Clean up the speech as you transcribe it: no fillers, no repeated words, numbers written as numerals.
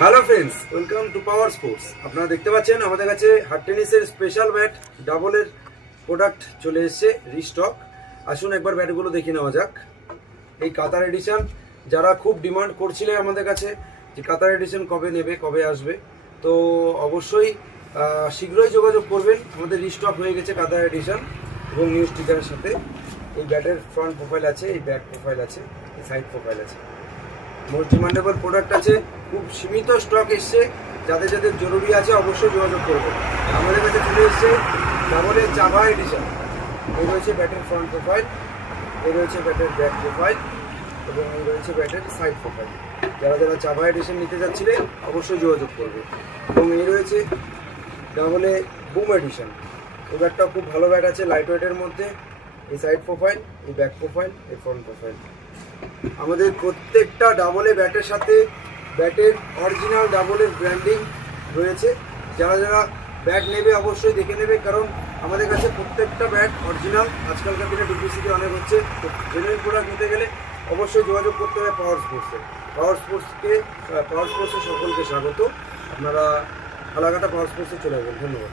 Hello friends, welcome to power sports. আপনারা দেখতে পাচ্ছেন আমাদের কাছে হার্ড টেনিসের স্পেশাল ব্যাট ডাবলের প্রোডাক্ট চলে এসেছে রিস্টক। আসুন একবার ব্যাটগুলো দেখে নেওয়া যাক। এই কাতার এডিশন যারা খুব ডিমান্ড করছিলেন আমাদের কাছে যে কাতার এডিশন কবে নেবে, কবে আসবে, তো অবশ্যই শীঘ্রই যোগাযোগ করবেন। আমাদের রিস্টক হয়ে গেছে কাতার এডিশন এবং নিউ স্টিকারের সাথে। এই ব্যাটের ফ্রন্ট প্রোফাইল আছে, এই ব্যাক প্রোফাইল আছে, এই সাইড প্রোফাইল আছে। মোস্ট ডিমান্ডেবল প্রোডাক্ট আছে, খুব সীমিত স্টক এসছে। যাদের যাদের জরুরি আছে অবশ্যই যোগাযোগ করবেন। আমাদের কাছে চলে এসছে ডাবলের চাভা এডিশন। এই রয়েছে ব্যাটের ফ্রন্ট প্রোফাইল, এই রয়েছে ব্যাটের ব্যাক প্রোফাইল এবং এই রয়েছে ব্যাটের সাইড প্রোফাইল। যারা যারা চাভা এডিশন নিতে যাচ্ছিলেন অবশ্যই যোগাযোগ করবে। এবং এই রয়েছে ডাবলে বুম এডিশন। এই ব্যাটটা খুব ভালো ব্যাট আছে, লাইট ওয়েটের মধ্যে। এই সাইড প্রোফাইল, এই ব্যাক প্রোফাইল, এই ফ্রন্ট প্রোফাইল। আমাদের প্রত্যেকটা ডাবলে ব্যাটের সাথে ব্যাটের অরিজিনাল ডাবলের ব্র্যান্ডিং রয়েছে। যারা যারা ব্যাট নেবে অবশ্যই দেখে নেবে, কারণ আমাদের কাছে প্রত্যেকটা ব্যাট অরিজিনাল। আজকালকার দিনে ডুপ্লিসিটি অনেক হচ্ছে, তো জেনুইন প্রোডাক্ট নিতে গেলে অবশ্যই যোগাযোগ করতে হবে পাওয়ার স্পোর্টসের সকলকে স্বাগত। আপনারা ফালাকাটা পাওয়ার স্পোর্টসে চলে যাবেন। ধন্যবাদ।